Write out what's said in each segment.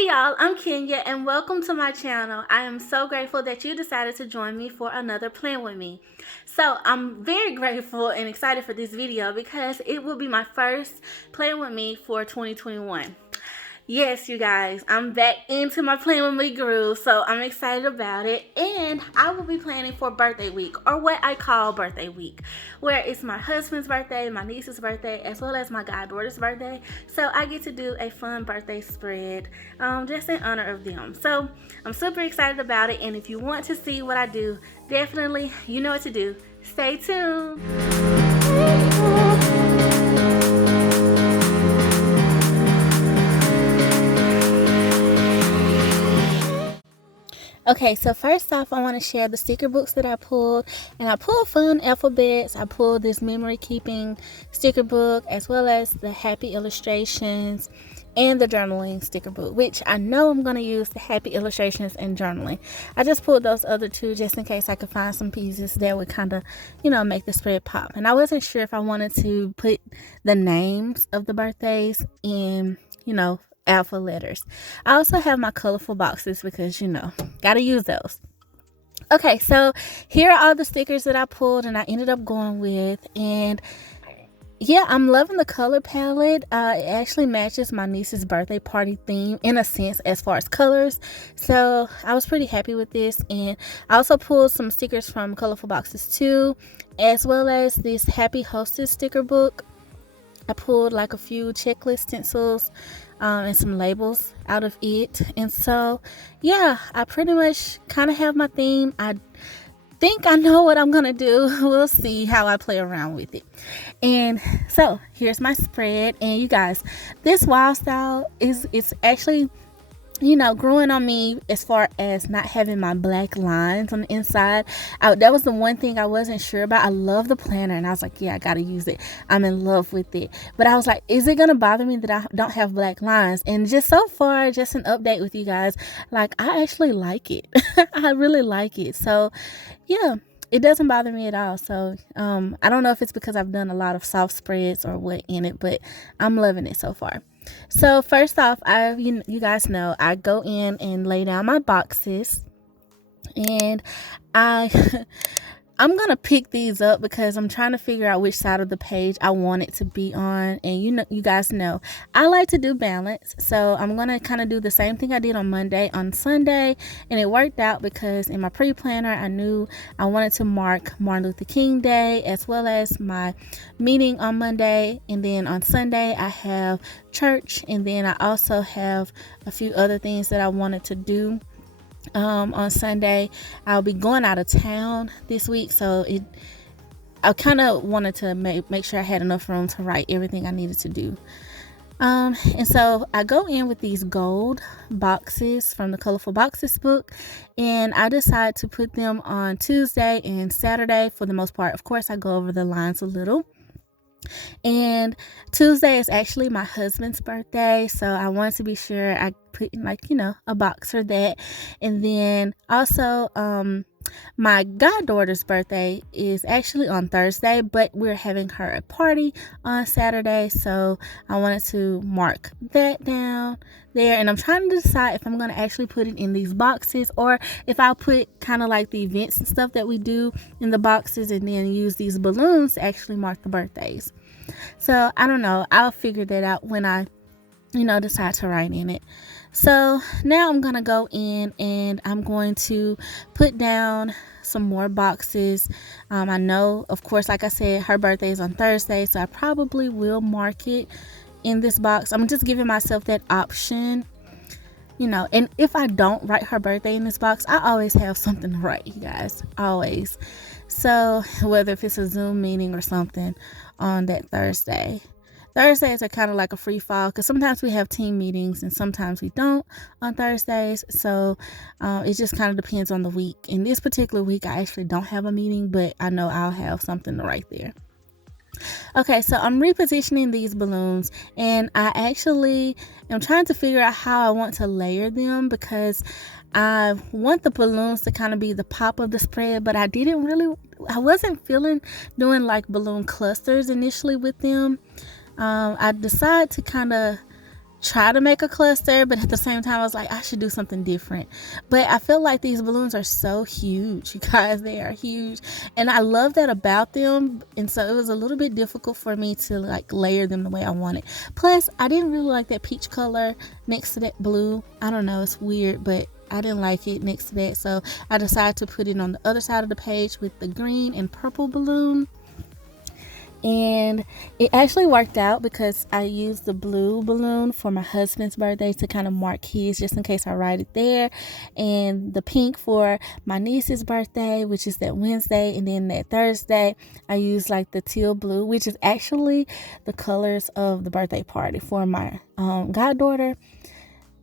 Hey y'all, I'm Kenya and welcome to my channel. I am so grateful that you decided to join me for another plan with me. So I'm very grateful and excited for this video because it will be my first plan with me for 2021. Yes, you guys, I'm back into my Plan With Me groove, so I'm excited about it. And I will be planning for birthday week, or what I call birthday week, where it's my husband's birthday, my niece's birthday, as well as my goddaughter's birthday. So I get to do a fun birthday spread just in honor of them. So I'm super excited about it. And if you want to see what I do, definitely, you know what to do. Stay tuned. Okay, so first off, I want to share the sticker books that I pulled. And I pulled fun alphabets. I pulled this memory keeping sticker book, as well as the happy illustrations and the journaling sticker book, which I know I'm going to use the happy illustrations and journaling. I just pulled those other two just in case I could find some pieces that would kind of, make the spread pop. And I wasn't sure if I wanted to put the names of the birthdays in, alpha letters. I also have my colorful boxes because, gotta use those. Okay, so here are all the stickers that I pulled and I ended up going with. And yeah, I'm loving the color palette. It actually matches my niece's birthday party theme in a sense as far as colors. So I was pretty happy with this. And I also pulled some stickers from Colorful Boxes too, as well as this Happy Hostess sticker book. I pulled like a few checklist stencils and some labels out of it. And so, yeah, I pretty much kind of have my theme. I think I know what I'm going to do. We'll see how I play around with it. And so, here's my spread. And you guys, this wild style it's actually, growing on me as far as not having my black lines on the inside. That was the one thing I wasn't sure about. I love the planner and I was like, yeah, I gotta use it. I'm in love with it. But I was like, is it gonna bother me that I don't have black lines? And just so far, just an update with you guys, like I actually like it. I really like it. So yeah, it doesn't bother me at all. So I don't know if it's because I've done a lot of soft spreads or what in it, but I'm loving it so far. So first off, you guys know I go in and lay down my boxes, and I'm gonna pick these up because I'm trying to figure out which side of the page I want it to be on. And you guys know I like to do balance, so I'm gonna kind of do the same thing I did on Monday on Sunday, and it worked out because in my pre-planner I knew I wanted to mark Martin Luther King Day as well as my meeting on Monday, and then on Sunday I have church, and then I also have a few other things that I wanted to do. On Sunday I'll be going out of town this week, so I kind of wanted to make sure I had enough room to write everything I needed to do. And so I go in with these gold boxes from the Colorful Boxes book, and I decide to put them on Tuesday and Saturday for the most part. Of course, I go over the lines a little. And Tuesday is actually my husband's birthday, so I wanted to be sure I put in a box for that. And then also my goddaughter's birthday is actually on Thursday, but we're having her a party on Saturday, so I wanted to mark that down there. And I'm trying to decide if I'm going to actually put it in these boxes or if I'll put kind of like the events and stuff that we do in the boxes and then use these balloons to actually mark the birthdays. So I don't know, I'll figure that out when I decide to write in it. So now I'm gonna go in and I'm going to put down some more boxes. I know, of course, like I said, her birthday is on Thursday, so I probably will mark it in this box. I'm just giving myself that option, and if I don't write her birthday in this box, I always have something to write, you guys, always. So whether if it's a Zoom meeting or something on that Thursdays are kind of like a free fall because sometimes we have team meetings and sometimes we don't on Thursdays. So it just kind of depends on the week. In this particular week, I actually don't have a meeting, but I know I'll have something to write there. Okay, so I'm repositioning these balloons, and I actually am trying to figure out how I want to layer them because I want the balloons to kind of be the pop of the spread, but I wasn't feeling doing like balloon clusters initially with them. I decided to kind of try to make a cluster, but at the same time I was like, I should do something different. But I feel like these balloons are so huge, you guys. They are huge, and I love that about them. And so it was a little bit difficult for me to like layer them the way I wanted. Plus, I didn't really like that peach color next to that blue. I don't know, it's weird, but I didn't like it next to that, so I decided to put it on the other side of the page with the green and purple balloon. And it actually worked out because I used the blue balloon for my husband's birthday to kind of mark his, just in case I write it there, and the pink for my niece's birthday, which is that Wednesday. And then that Thursday I used like the teal blue, which is actually the colors of the birthday party for my goddaughter.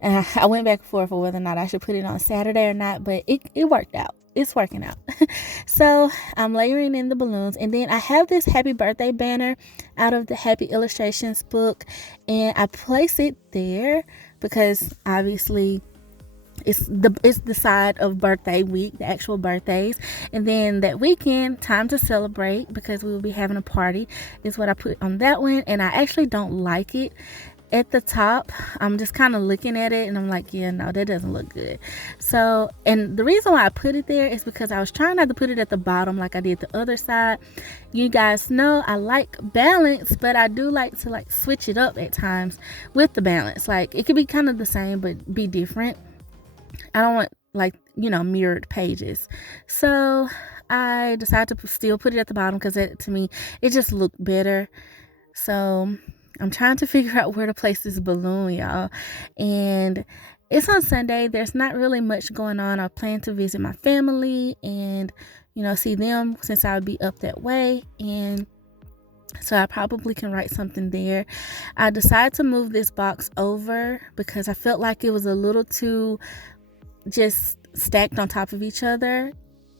I went back and forth for whether or not I should put it on Saturday or not, but it worked out. It's working out. So I'm layering in the balloons, and then I have this happy birthday banner out of the Happy Illustrations book, and I place it there because obviously it's the side of birthday week, the actual birthdays. And then that weekend, time to celebrate, because we will be having a party, is what I put on that one. And I actually don't like it at the top. I'm just kind of looking at it and I'm like, yeah, no, that doesn't look good. So, and the reason why I put it there is because I was trying not to put it at the bottom like I did the other side. You guys know I like balance, but I do like to like switch it up at times with the balance. Like it could be kind of the same but be different. I don't want like, mirrored pages. So I decided to still put it at the bottom because to me it just looked better. So I'm trying to figure out where to place this balloon, y'all. And it's on Sunday. There's not really much going on. I plan to visit my family and, see them since I would be up that way. And so I probably can write something there. I decided to move this box over because I felt like it was a little too just stacked on top of each other.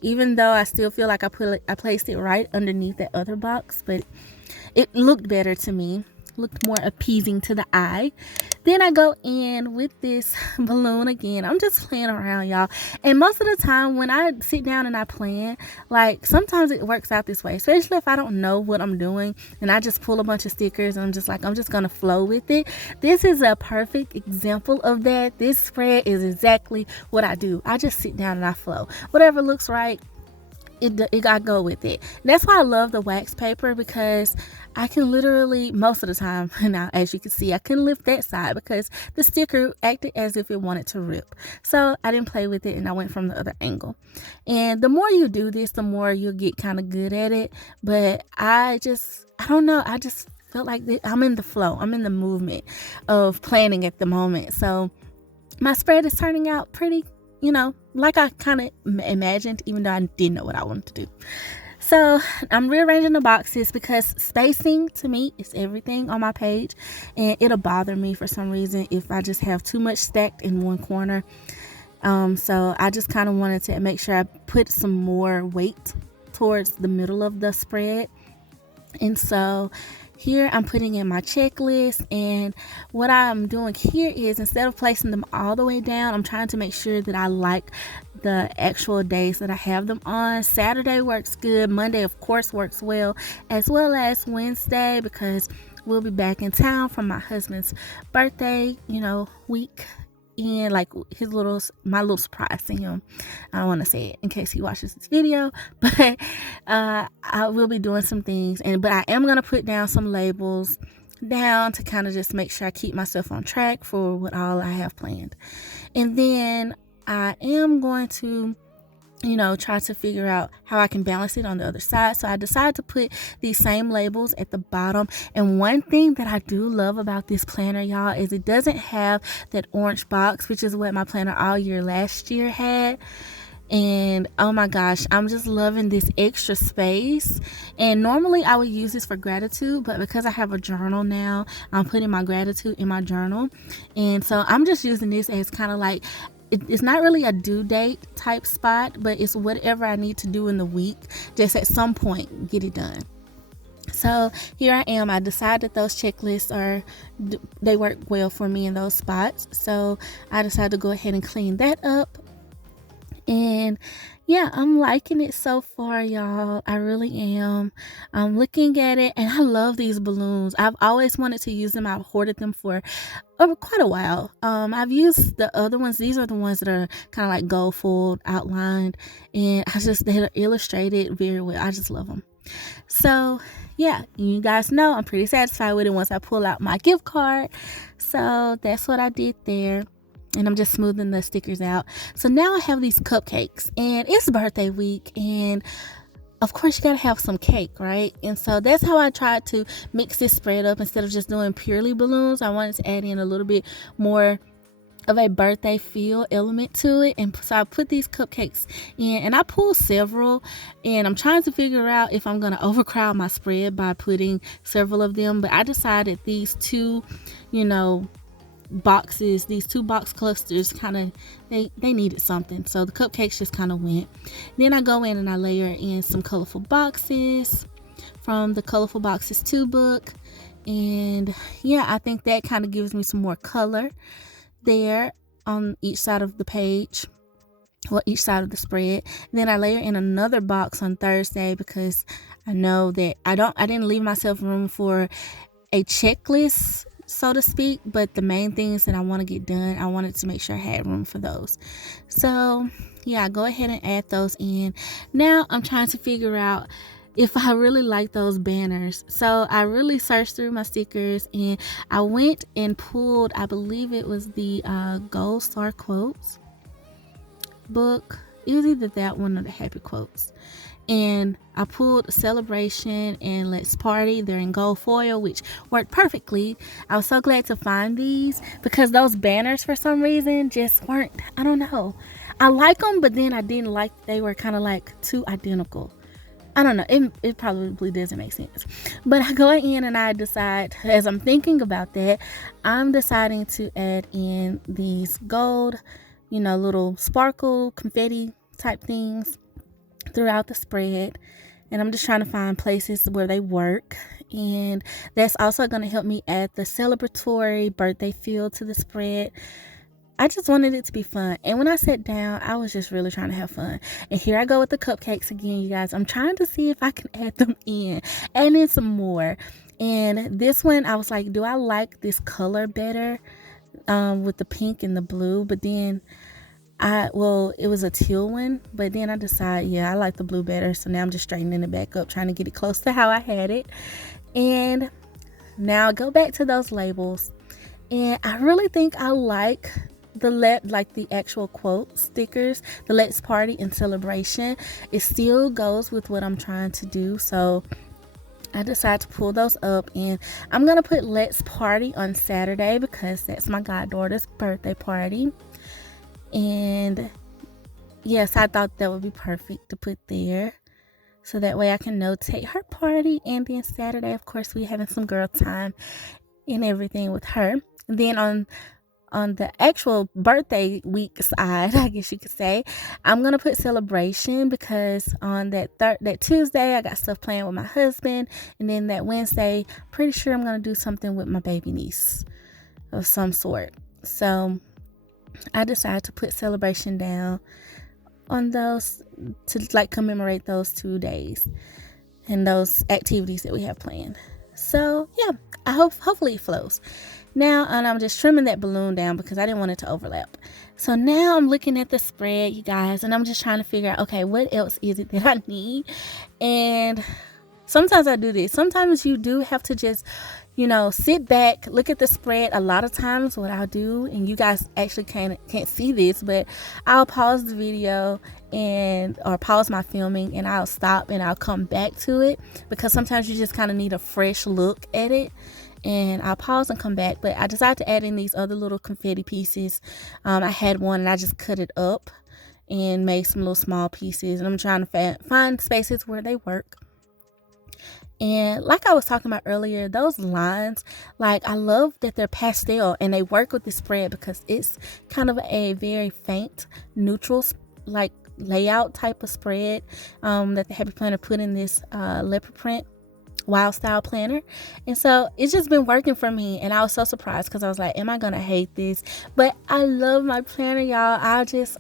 Even though I still feel like I placed it right underneath that other box, but it looked better to me. Looked more appeasing to the eye. Then I go in with this balloon again. I'm just playing around, y'all. And most of the time when I sit down and I plan, like sometimes it works out this way, especially if I don't know what I'm doing and I just pull a bunch of stickers and I'm just gonna flow with it. This is a perfect example of that. This spread is exactly what I do. I just sit down and I flow. Whatever looks right, I go with it. That's why I love the wax paper, because I can literally, most of the time, now as you can see, I couldn't lift that side because the sticker acted as if it wanted to rip. So I didn't play with it and I went from the other angle. And the more you do this, the more you'll get kind of good at it. But I don't know, I just felt like I'm in the flow. I'm in the movement of planning at the moment. So my spread is turning out pretty, like I kind of imagined, even though I didn't know what I wanted to do. So I'm rearranging the boxes because spacing to me is everything on my page, and it'll bother me for some reason if I just have too much stacked in one corner. So I just kind of wanted to make sure I put some more weight towards the middle of the spread. And so here I'm putting in my checklist, and what I'm doing here is, instead of placing them all the way down, I'm trying to make sure that I like the actual days that I have them on. Saturday works good. Monday, of course, works well as Wednesday, because we'll be back in town from my husband's birthday, week. And like my little surprise to him. I don't want to say it in case he watches this video, but I will be doing some things, but I am gonna put down some labels down to kind of just make sure I keep myself on track for what all I have planned. And then I am going to try to figure out how I can balance it on the other side. So I decided to put these same labels at the bottom. And one thing that I do love about this planner, y'all, is it doesn't have that orange box, which is what my planner all year last year had. And oh my gosh, I'm just loving this extra space. And normally I would use this for gratitude, but because I have a journal now, I'm putting my gratitude in my journal. And so I'm just using this as kind of like, it's not really a due date type spot, but it's whatever I need to do in the week, just at some point get it done. So here I am. I decided those checklists they work well for me in those spots. So I decided to go ahead and clean that up. And yeah, I'm liking it so far, y'all. I really am. I'm looking at it and I love these balloons. I've always wanted to use them. I've hoarded them for over quite a while. I've used the other ones. These are the ones that are kind of like gold foiled, outlined, and they're illustrated very well. I just love them. So yeah, you guys know I'm pretty satisfied with it once I pull out my gift card. So that's what I did there. And I'm just smoothing the stickers out. So now I have these cupcakes and it's birthday week, and of course you gotta have some cake, right? And so that's how I tried to mix this spread up. Instead of just doing purely balloons, I wanted to add in a little bit more of a birthday feel element to it. And so I put these cupcakes in and I pulled several, and I'm trying to figure out if I'm going to overcrowd my spread by putting several of them. But I decided these two, these two box clusters kind of, they needed something. So the cupcakes just kind of went. Then I go in and I layer in some colorful boxes from the Colorful Boxes 2 book. And yeah, I think that kind of gives me some more color there on each side of the page, well, each side of the spread. And then I layer in another box on Thursday because I know that I didn't leave myself room for a checklist, so to speak, but the main things that I want to get done, I wanted to make sure I had room for those. So yeah, I go ahead and add those in. Now I'm trying to figure out if I really like those banners. So I really searched through my stickers and I went and pulled, I believe it was the Gold Star Quotes book. It was either that one or the Happy Quotes. And I pulled Celebration and Let's Party. They're in gold foil, which worked perfectly. I was so glad to find these because those banners for some reason just weren't, I don't know. I like them, but then I didn't like, they were kind of like too identical. I don't know. It probably doesn't make sense. But I go in and I decide, as I'm thinking about that, I'm deciding to add in these gold, little sparkle confetti type things throughout the spread. And I'm just trying to find places where they work. And that's also going to help me add the celebratory birthday feel to the spread. I just wanted it to be fun. And when I sat down, I was just really trying to have fun. And here I go with the cupcakes again, you guys. I'm trying to see if I can add them in. Add in some more. And this one, I was like, do I like this color better with the pink and the blue? But then it was a teal one. But then I decided, yeah, I like the blue better. So now I'm just straightening it back up, trying to get it close to how I had it. And now I go back to those labels. And I really think I like the actual quote stickers, the Let's Party and Celebration. It still goes with what I'm trying to do. So I decided to pull those up, and I'm gonna put Let's Party on Saturday because that's my goddaughter's birthday party. And yes, I thought that would be perfect to put there. So that way I can notate her party, and then Saturday, of course, we having some girl time and everything with her. And then on the actual birthday week side, I guess you could say, I'm gonna put Celebration because on that Tuesday I got stuff planned with my husband, and then that Wednesday, pretty sure I'm gonna do something with my baby niece of some sort. So I decided to put Celebration down on those to like commemorate those 2 days and those activities that we have planned. So yeah, hopefully it flows. Now, and I'm just trimming that balloon down because I didn't want it to overlap. So now I'm looking at the spread, you guys, and I'm just trying to figure out, okay, what else is it that I need? And sometimes I do this. Sometimes you do have to just, sit back, look at the spread. A lot of times what I'll do, and you guys actually can't see this, but I'll pause the video or pause my filming, and I'll stop and I'll come back to it because sometimes you just kind of need a fresh look at it. And I'll pause and come back. But I decided to add in these other little confetti pieces. I had one and I just cut it up and made some little small pieces. And I'm trying to find spaces where they work. And like I was talking about earlier, those lines, like I love that they're pastel and they work with the spread because it's kind of a very faint, neutral, like layout type of spread that the Happy Planner put in this leopard print wild style planner. And so it's just been working for me, and I was so surprised because I was like, am I gonna hate this? But I love my planner, y'all.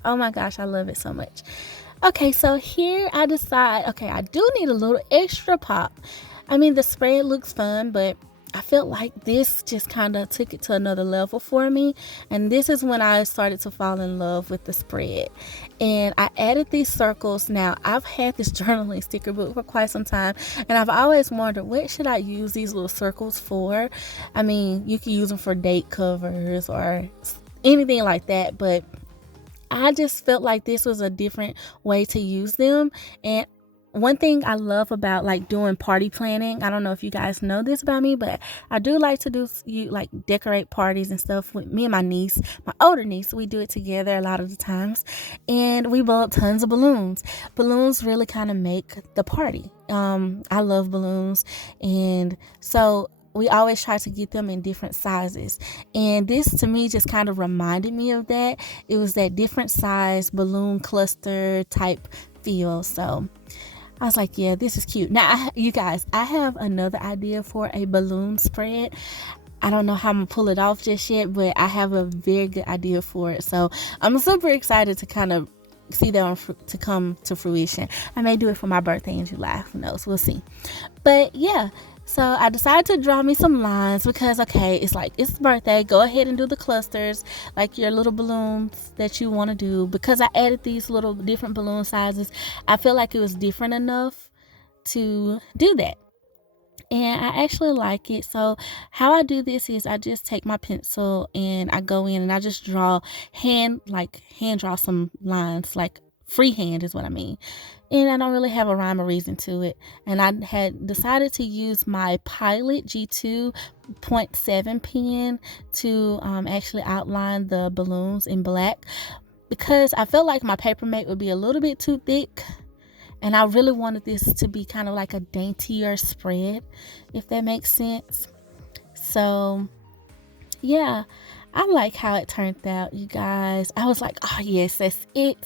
Oh my gosh, I love it so much. Okay, so here I decide, okay, I do need a little extra pop. I mean, the spread looks fun, but I felt like this just kind of took it to another level for me. And this is when I started to fall in love with the spread. And I added these circles. Now, I've had this journaling sticker book for quite some time, and I've always wondered, what should I use these little circles for? I mean, you can use them for date covers or anything like that, but I just felt like this was a different way to use them. And one thing I love about like doing party planning, I don't know if you guys know this about me, but I do like to do like decorate parties and stuff with me and my niece, my older niece. We do it together a lot of the times, and we blow up tons of balloons. Balloons really kind of make the party. I love balloons, and so we always try to get them in different sizes, and this to me just kind of reminded me of that. It was that different size balloon cluster type feel. So I was like, yeah, this is cute. Now, you guys, I have another idea for a balloon spread. I don't know how I'm gonna pull it off just yet, but I have a very good idea for it. So I'm super excited to kind of see that to come to fruition. I may do it for my birthday in July. Who knows? We'll see. But yeah, so I decided to draw me some lines because, okay, it's like, it's birthday. Go ahead and do the clusters, like your little balloons that you want to do. Because I added these little different balloon sizes, I feel like it was different enough to do that. And I actually like it. So how I do this is I just take my pencil and I go in and I just draw hand draw some lines, like freehand is what I mean. And I don't really have a rhyme or reason to it. And I had decided to use my Pilot G2.7 pen to actually outline the balloons in black, because I felt like my Papermate would be a little bit too thick, and I really wanted this to be kind of like a daintier spread, if that makes sense. So yeah, I like how it turned out, you guys. I was like, oh yes, that's it.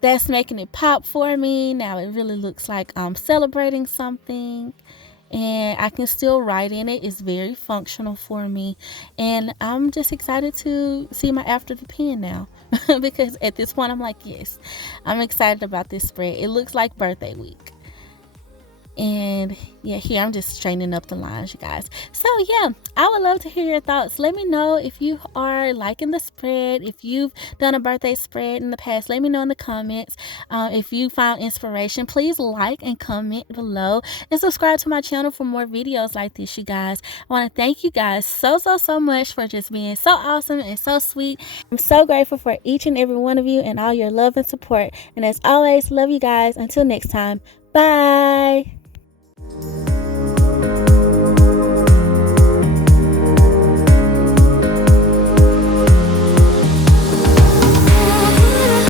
That's making it pop for me. Now it really looks like I'm celebrating something, and I can still write in it. It's very functional for me, and I'm just excited to see my after the pen now. Because at this point I'm like, yes, I'm excited about this spread. It looks like birthday week. And yeah, here I'm just straightening up the lines, you guys. So yeah, I would love to hear your thoughts. Let me know if you are liking the spread. If you've done a birthday spread in the past, let me know in the comments. If you found inspiration, please like and comment below, and subscribe to my channel for more videos like this, you guys. I want to thank you guys so much for just being so awesome and so sweet. I'm so grateful for each and every one of you and all your love and support. And as always, love you guys. Until next time, bye.